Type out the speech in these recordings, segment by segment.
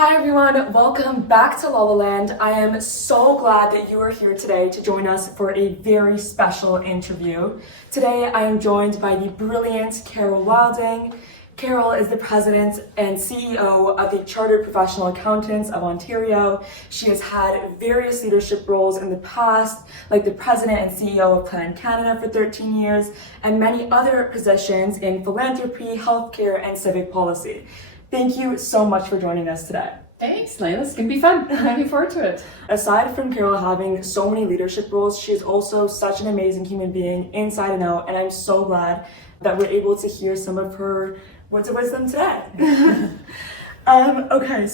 Hi everyone, welcome back to LaLa Land. I am so glad that you are here today to join us for a very special interview. Today I am joined by the brilliant Carol Wilding. Carol is the President and CEO of the Chartered Professional Accountants of Ontario. She has had various leadership roles in the past, like the President and CEO of Plan Canada for 13 years, and many other positions in philanthropy, healthcare, and civic policy. Thank you so much for joining us today. Thanks, Layla. It's going to be fun. I'm looking forward to it. Aside from Carol having so many leadership roles, she is also such an amazing human being inside and out, and I'm so glad that we're able to hear some of her words of wisdom today. Okay.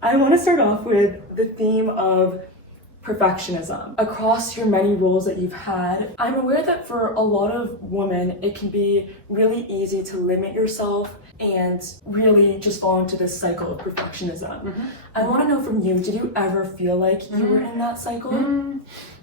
I want to start off with the theme of perfectionism. Across your many roles that you've had, I'm aware that for a lot of women, it can be really easy to limit yourself and really just fall into this cycle of perfectionism. Mm-hmm. I want to know from you, did you ever feel like you were in that cycle?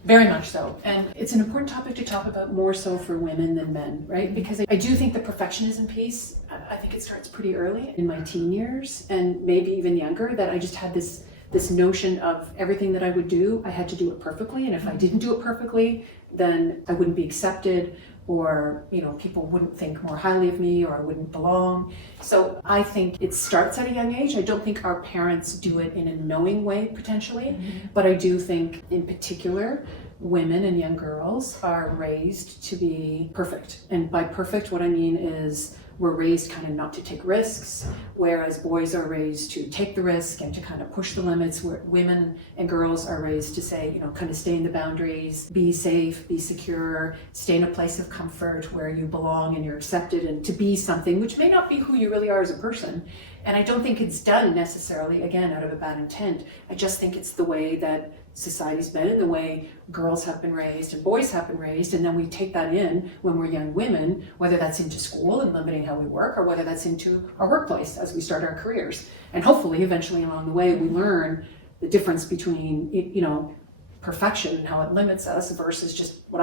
Very much so. And it's an important topic to talk about, more so for women than men, right? Because I do think the perfectionism piece, I think it starts pretty early in my teen years and maybe even younger, that I just had this notion of everything that I would do, I had to do it perfectly. And if I didn't do it perfectly, then I wouldn't be accepted, or people wouldn't think more highly of me, or I wouldn't belong. So I think it starts at a young age. I don't think our parents do it in a knowing way potentially, but I do think in particular women and young girls are raised to be perfect. And by perfect, what I mean is we're raised kind of not to take risks, whereas boys are raised to take the risk and to kind of push the limits, where women and girls are raised to say, kind of stay in the boundaries, be safe, be secure, stay in a place of comfort where you belong and you're accepted, and to be something which may not be who you really are as a person. And I don't think it's done necessarily, again, out of a bad intent. I just think it's the way that society's been and the way girls have been raised and boys have been raised, and then we take that in when we're young women, whether that's into school and limiting how we work, or whether that's into our workplace as we start our careers. And hopefully eventually along the way we learn the difference between perfection and how it limits us versus just what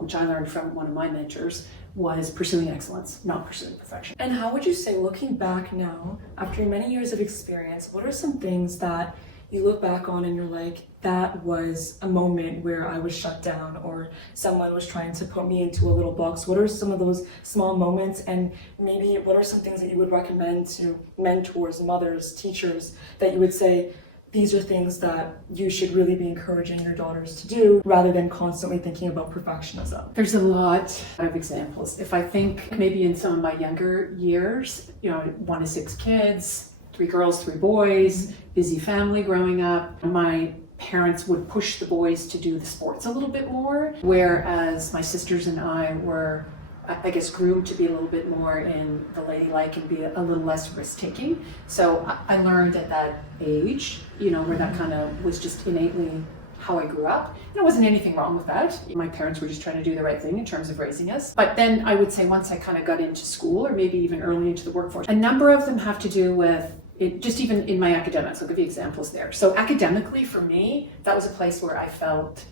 which I learned from one of my mentors, was pursuing excellence, not pursuing perfection. And how would you say, looking back now, after many years of experience, what are some things that you look back on and you're like, that was a moment where I was shut down, or someone was trying to put me into a little box? What are some of those small moments, and maybe what are some things that you would recommend to mentors, mothers, teachers, that you would say, these are things that you should really be encouraging your daughters to do, rather than constantly thinking about perfectionism? There's a lot of examples. If I think maybe in some of my younger years, 1 to 6 kids, 3 girls, 3 boys, busy family growing up. My parents would push the boys to do the sports a little bit more, whereas my sisters and I were, I guess, groomed to be a little bit more in the ladylike and be a little less risk-taking. So I learned at that age, where that kind of was just innately how I grew up. And there wasn't anything wrong with that. My parents were just trying to do the right thing in terms of raising us. But then I would say once I kind of got into school, or maybe even early into the workforce, a number of them have to do with just even in my academics. I'll give you examples there. So academically, for me, that was a place where I felt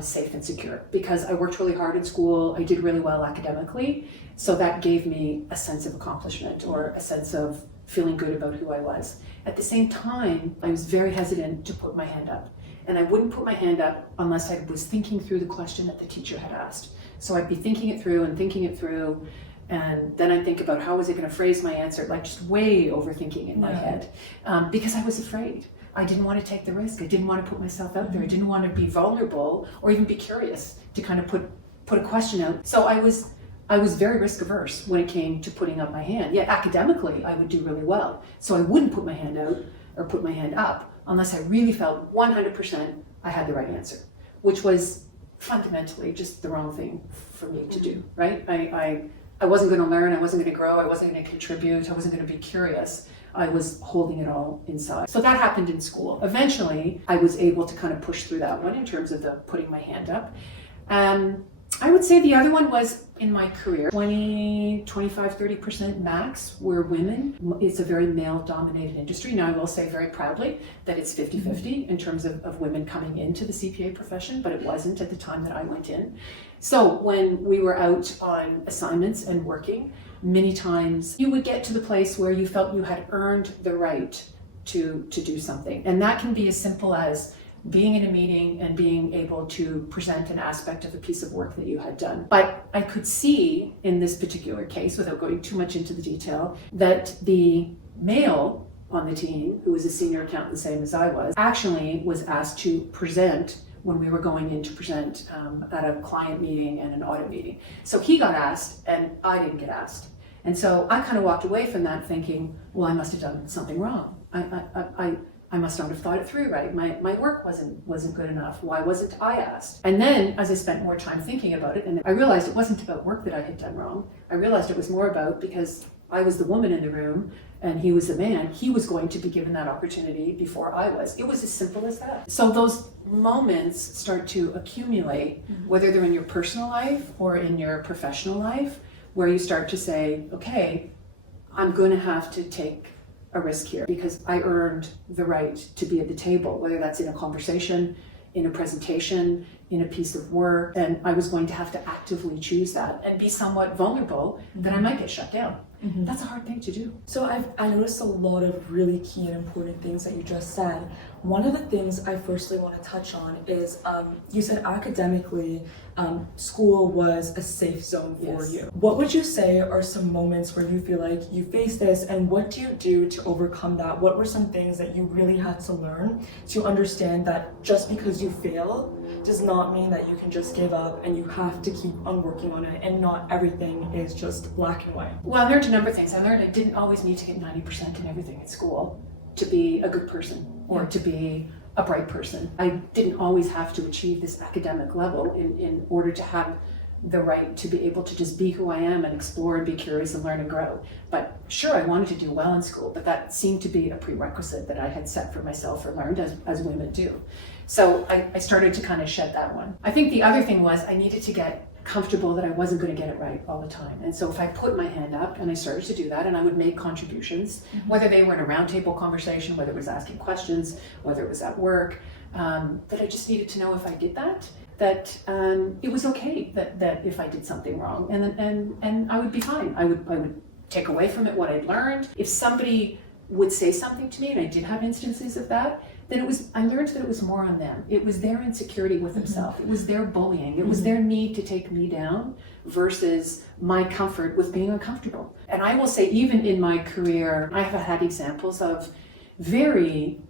safe and secure, because I worked really hard in school. I did really well academically. So that gave me a sense of accomplishment, or a sense of feeling good about who I was. At the same time, I was very hesitant to put my hand up. And I wouldn't put my hand up unless I was thinking through the question that the teacher had asked. So I'd be thinking it through, and then I think about how was I going to phrase my answer, like just way overthinking in my head, because I was afraid. I didn't want to take the risk. I didn't want to put myself out there. I didn't want to be vulnerable, or even be curious to kind of put a question out. So I was very risk averse when it came to putting up my hand. Yet academically, I would do really well. So I wouldn't put my hand out or put my hand up unless I really felt 100% I had the right answer, which was fundamentally just the wrong thing for me to do, right? I wasn't going to learn, I wasn't going to grow, I wasn't going to contribute, I wasn't going to be curious. I was holding it all inside. So that happened in school. Eventually, I was able to kind of push through that one in terms of the putting my hand up. I would say the other one was in my career. 20, 25, 30% max were women. It's a very male-dominated industry. Now, I will say very proudly that it's 50-50 in terms of women coming into the CPA profession, but it wasn't at the time that I went in. So when we were out on assignments and working, many times you would get to the place where you felt you had earned the right to do something. And that can be as simple as being in a meeting and being able to present an aspect of a piece of work that you had done. But I could see in this particular case, without going too much into the detail, that the male on the team, who was a senior accountant the same as I was, actually was asked to present when we were going in to present at a client meeting and an audit meeting. So he got asked and I didn't get asked. And so I kind of walked away from that thinking, well, I must have done something wrong. I must not have thought it through right. My work wasn't good enough. Why wasn't I asked? And then as I spent more time thinking about it, and I realized it wasn't about work that I had done wrong. I realized it was more about because I was the woman in the room and he was the man, he was going to be given that opportunity before I was. It was as simple as that. So those moments start to accumulate, whether they're in your personal life or in your professional life, where you start to say, okay, I'm going to have to take a risk here because I earned the right to be at the table, whether that's in a conversation, in a presentation, in a piece of work, and I was going to have to actively choose that and be somewhat vulnerable that I might get shut down. That's a hard thing to do. So I noticed a lot of really key and important things that you just said. One of the things I firstly want to touch on is you said academically school was a safe zone for Yes. you. What would you say are some moments where you feel like you face this, and what do you do to overcome that? What were some things that you really had to learn to understand that just because you fail does not mean that you can just give up and you have to keep on working on it and not everything is just black and white? Well, I learned a number of things. I learned I didn't always need to get 90% in everything at school to be a good person or to be a bright person. I didn't always have to achieve this academic level in order to have the right to be able to just be who I am and explore and be curious and learn and grow. But sure, I wanted to do well in school, but that seemed to be a prerequisite that I had set for myself or learned as women do. So I started to kind of shed that one. I think the other thing was I needed to get comfortable that I wasn't going to get it right all the time. And so if I put my hand up, and I started to do that, and I would make contributions, whether they were in a roundtable conversation, whether it was asking questions, whether it was at work, that I just needed to know if I did that it was okay that if I did something wrong, and I would be fine. I would take away from it what I'd learned. If somebody would say something to me, and I did have instances of that, then I learned that it was more on them. It was their insecurity with themselves. It was their bullying. It was their need to take me down versus my comfort with being uncomfortable. And I will say, even in my career, I have had examples of very,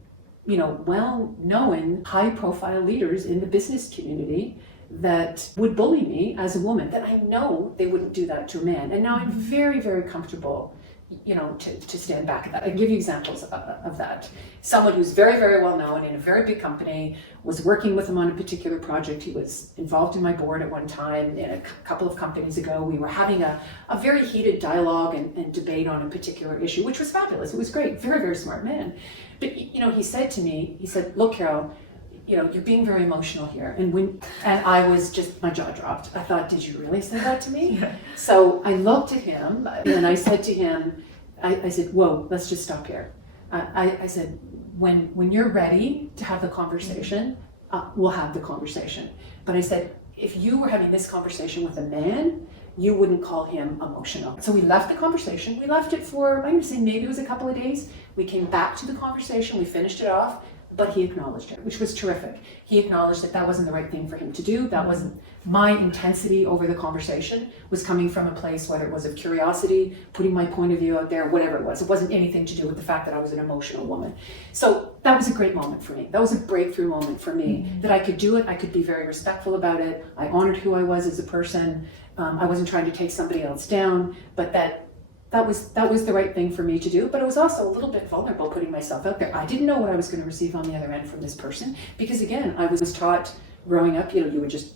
well-known, high-profile leaders in the business community that would bully me as a woman, that I know they wouldn't do that to a man. And now I'm very, very comfortable to stand back at that. I can give you examples of that. Someone who's very, very well known in a very big company, was working with him on a particular project. He was involved in my board at one time. In a couple of companies ago, we were having a very heated dialogue and debate on a particular issue, which was fabulous. It was great. Very, very smart man. But he said to me, look, Carol, you're being very emotional here. And I was just, my jaw dropped. I thought, did you really say that to me? Yeah. So I looked at him and I said to him, I said, whoa, let's just stop here. I said, when you're ready to have the conversation, we'll have the conversation. But I said, if you were having this conversation with a man, you wouldn't call him emotional. So we left the conversation. We left it for, I'm going to say maybe it was a couple of days. We came back to the conversation. We finished it off. But he acknowledged it, which was terrific. He acknowledged that wasn't the right thing for him to do. That wasn't my intensity over the conversation, was coming from a place, whether it was of curiosity, putting my point of view out there, whatever it was. It wasn't anything to do with the fact that I was an emotional woman. So that was a great moment for me. That was a breakthrough moment for me, that I could do it. I could be very respectful about it. I honored who I was as a person. I wasn't trying to take somebody else down, but that was the right thing for me to do, but it was also a little bit vulnerable putting myself out there. I didn't know what I was going to receive on the other end from this person, because again, I was taught growing up, you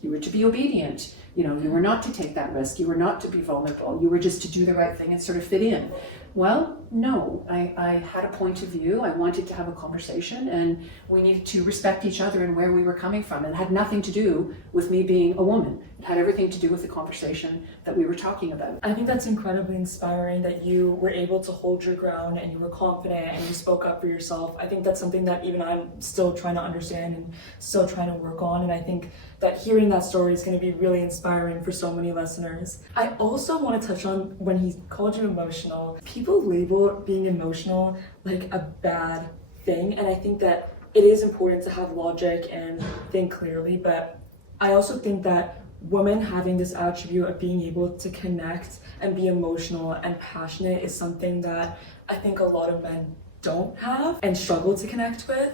were to be obedient, you were not to take that risk, you were not to be vulnerable, you were just to do the right thing and sort of fit in. Well, no, I had a point of view. I wanted to have a conversation, and we needed to respect each other and where we were coming from. It had nothing to do with me being a woman. It had everything to do with the conversation that we were talking about. I think that's incredibly inspiring that you were able to hold your ground and you were confident and you spoke up for yourself. I think that's something that even I'm still trying to understand and still trying to work on. And I think that hearing that story is going to be really inspiring for so many listeners. I also want to touch on when he called you emotional. People label being emotional like a bad thing, and I think that it is important to have logic and think clearly, but I also think that women having this attribute of being able to connect and be emotional and passionate is something that I think a lot of men don't have and struggle to connect with.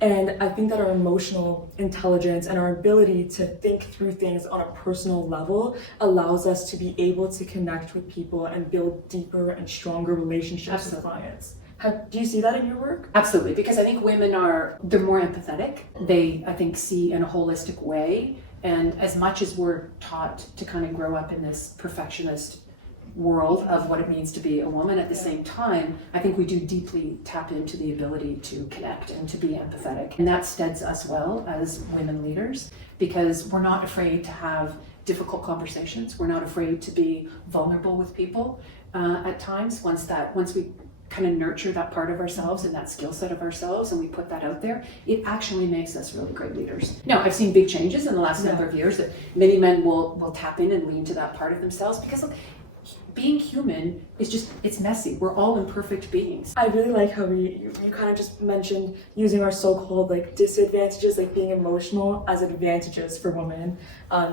And I think that our emotional intelligence and our ability to think through things on a personal level allows us to be able to connect with people and build deeper and stronger relationships with clients. Do you see that in your work? Absolutely, because I think women they're more empathetic. They, I think, see in a holistic way. And as much as we're taught to kind of grow up in this perfectionist world of what it means to be a woman, at the same time, I think we do deeply tap into the ability to connect and to be empathetic. And that steads us well as women leaders, because we're not afraid to have difficult conversations. We're not afraid to be vulnerable with people at times. Once we kind of nurture that part of ourselves and that skill set of ourselves and we put that out there, it actually makes us really great leaders. Now, I've seen big changes in the last number of years that many men will tap in and lean to that part of themselves, because look, being human is it's messy. We're all imperfect beings. I really like how you kind of just mentioned using our so-called like disadvantages, like being emotional, as advantages for women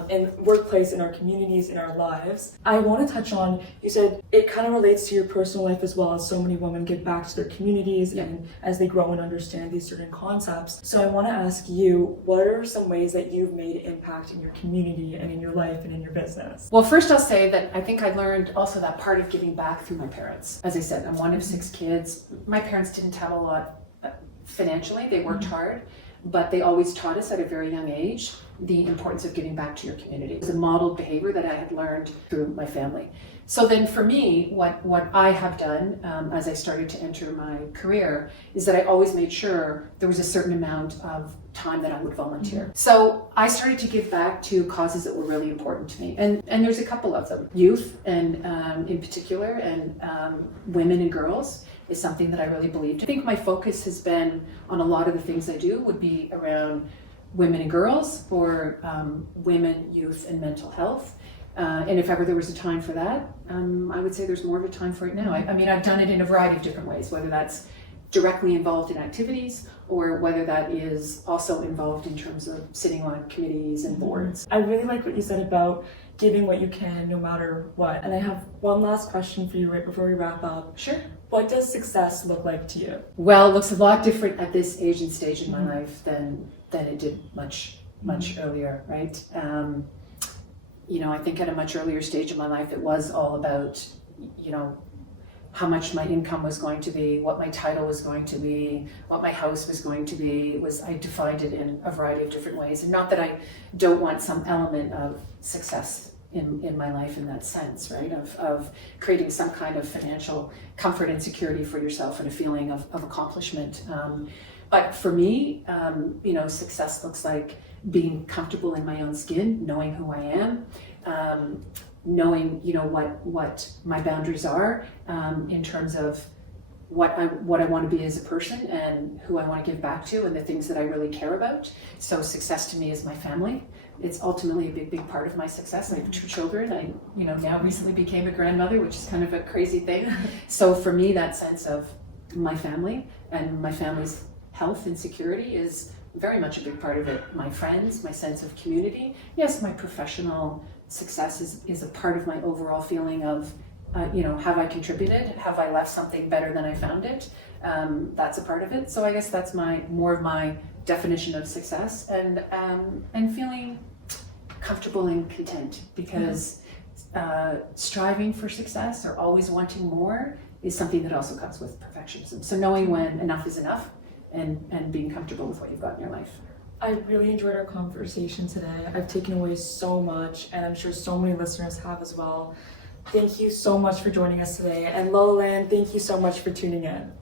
in workplace, in our communities, in our lives. I want to touch on, you said it kind of relates to your personal life as well, as so many women give back to their communities and as they grow and understand these certain concepts. So I want to ask you, what are some ways that you've made impact in your community and in your life and in your business? Well, first I'll say that I think I learned also that part of giving back through my parents. As I said, I'm one of 6 kids. My parents didn't have a lot financially. They worked hard, but they always taught us at a very young age the importance of giving back to your community. It was a modeled behavior that I had learned through my family. So then for me, what I have done as I started to enter my career is that I always made sure there was a certain amount of time that I would volunteer. So I started to give back to causes that were really important to me. And there's a couple of them. Youth, and in particular, and women and girls is something that I really believed. I think my focus has been on a lot of the things I do would be around women and girls, or women, youth, and mental health. And if ever there was a time for that, I would say there's more of a time for it now. I mean, I've done it in a variety of different ways, whether that's directly involved in activities or whether that is also involved in terms of sitting on committees and boards. I really like what you said about giving what you can no matter what. And I have one last question for you right before we wrap up. Sure. What does success look like to you? Well, it looks a lot different at this age and stage in my life than it did much earlier, right? I think at a much earlier stage of my life, it was all about, how much my income was going to be, what my title was going to be, what my house was going to be. I defined it in a variety of different ways. And not that I don't want some element of success in my life in that sense, right? Of creating some kind of financial comfort and security for yourself and a feeling of accomplishment. But for me, success looks like being comfortable in my own skin, knowing who I am, knowing what my boundaries are in terms of what I want to be as a person and who I want to give back to and the things that I really care about. So success to me is my family. It's ultimately a big part of my success. I have 2 children. I now recently became a grandmother, which is kind of a crazy thing. So for me, that sense of my family and my family's health and security is very much a big part of it. My friends, my sense of community. Yes, my professional success is a part of my overall feeling of, have I contributed? Have I left something better than I found it? That's a part of it. So I guess that's more of my definition of success, and feeling comfortable and content, because striving for success or always wanting more is something that also comes with perfectionism. So knowing when enough is enough and being comfortable with what you've got in your life. I really enjoyed our conversation today. I've taken away so much, and I'm sure so many listeners have as well. Thank you so much for joining us today. And LaLa Land, thank you so much for tuning in.